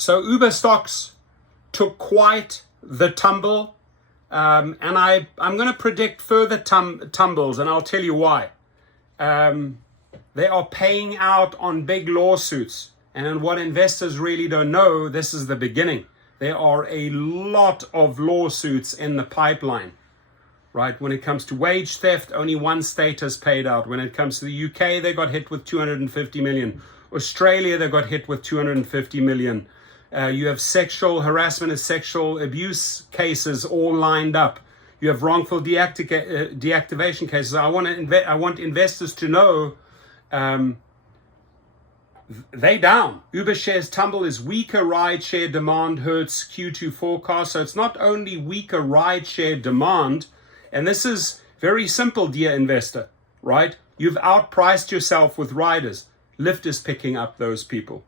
So Uber stocks took quite the tumble, and I'm going to predict further tumbles, and I'll tell you why. They are paying out on big lawsuits, and what investors really don't know, this is the beginning. There are a lot of lawsuits in the pipeline, right? When it comes to wage theft, only one state has paid out. When it comes to the UK, they got hit with 250 million. Australia, they got hit with 250 million. You have sexual harassment and sexual abuse cases all lined up. You have wrongful deactivation cases. I want investors to know they down. Uber Shares Tumble is weaker rideshare demand hurts Q2 forecast. So it's not only weaker rideshare demand, and this is very simple, dear investor, right? You've outpriced yourself with riders. Lyft is picking up those people.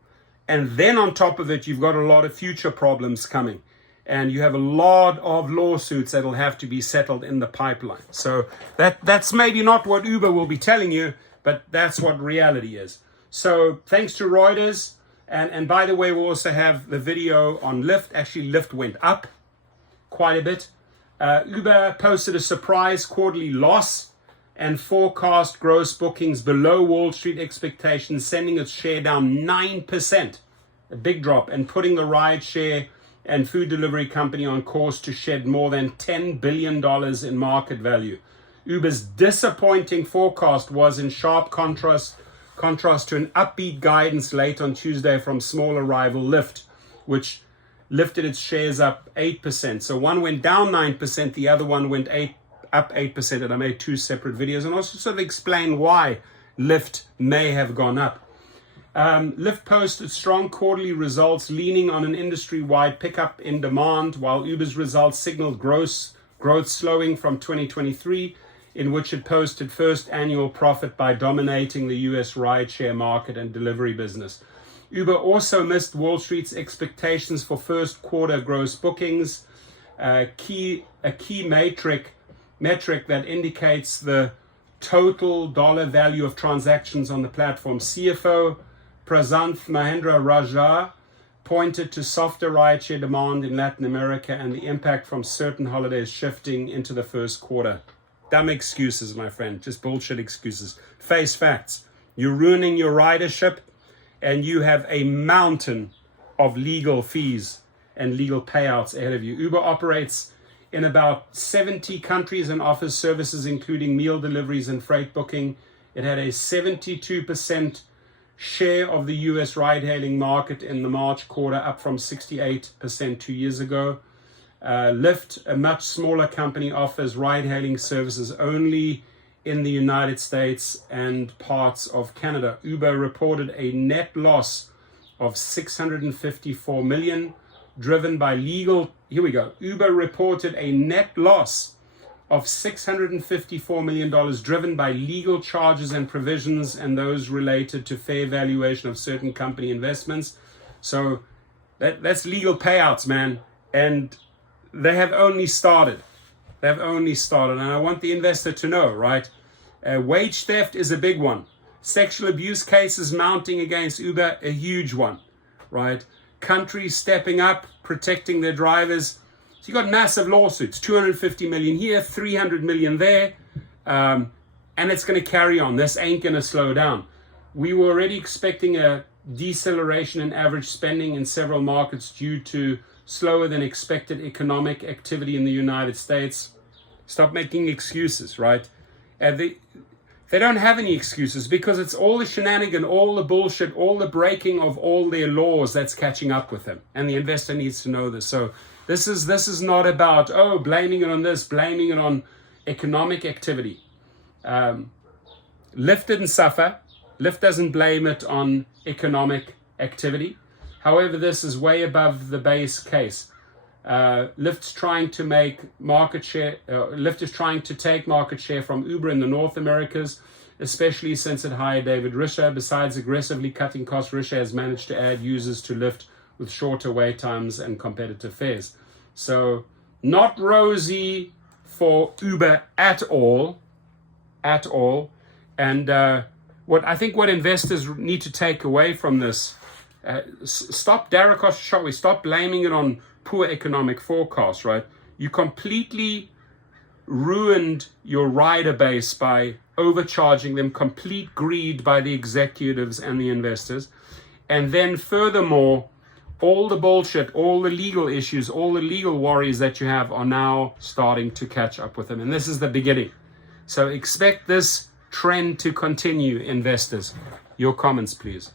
And then on top of it, you've got a lot of future problems coming. And you have a lot of lawsuits that'll have to be settled in the pipeline. So that's maybe not what Uber will be telling you, but that's what reality is. So thanks to Reuters. And by the way, we also have the video on Lyft. Actually, Lyft went up quite a bit. Uber posted a surprise quarterly loss and forecast gross bookings below Wall Street expectations, sending its share down 9%, a big drop, and putting the rideshare and food delivery company on course to shed more than $10 billion in market value. Uber's disappointing forecast was in sharp contrast to an upbeat guidance late on Tuesday from smaller rival Lyft, which lifted its shares up 8%. So one went down 9%, the other one went up 8%, and I made two separate videos and also sort of explain why Lyft may have gone up. Lyft posted strong quarterly results, leaning on an industry-wide pickup in demand, while Uber's results signaled growth slowing from 2023, in which it posted first annual profit by dominating the US rideshare market and delivery business. Uber also missed Wall Street's expectations for first quarter gross bookings, a key metric that indicates the total dollar value of transactions on the platform. CFO Prasanth Mahendra-Rajah pointed to softer rideshare demand in Latin America and the impact from certain holidays shifting into the first quarter. Dumb excuses, my friend, just bullshit excuses. Face facts. You're ruining your ridership and you have a mountain of legal fees and legal payouts ahead of you. Uber operates in about 70 countries and offers services including meal deliveries and freight booking. It had a 72% share of the US ride-hailing market in the March quarter, up from 68% 2 years ago. Lyft, a much smaller company, offers ride-hailing services only in the United States and parts of Canada. Uber reported a net loss of $654 million, driven by legal. Here we go. Uber reported a net loss of $654 million, driven by legal charges and provisions and those related to fair valuation of certain company investments. So that's legal payouts, man. And they have only started. And I want the investor to know, right? Wage theft is a big one. Sexual abuse cases mounting against Uber, a huge one, right? Countries stepping up, protecting their drivers. So you got massive lawsuits, 250 million here, 300 million there, and it's going to carry on. This ain't going to slow down. We were already expecting a deceleration in average spending in several markets due to slower than expected economic activity in the United States. Stop making excuses, right? They don't have any excuses because it's all the shenanigan, all the bullshit, all the breaking of all their laws that's catching up with them. And the investor needs to know this. So this is not about, blaming it on this, blaming it on economic activity. Lyft didn't suffer. Lyft doesn't blame it on economic activity. However, this is way above the base case. Lyft's trying to make market share. Lyft is trying to take market share from Uber in the North Americas, especially since it hired David Risher. Besides aggressively cutting costs, Risher has managed to add users to Lyft with shorter wait times and competitive fares. So not rosy for Uber at all. And what investors need to take away from this Stop Darikosh, stop blaming it on poor economic forecasts, right? You completely ruined your rider base by overcharging them, complete greed by the executives and the investors. And then furthermore, all the bullshit, all the legal issues, all the legal worries that you have are now starting to catch up with them. And this is the beginning. So expect this trend to continue, investors. Your comments, please.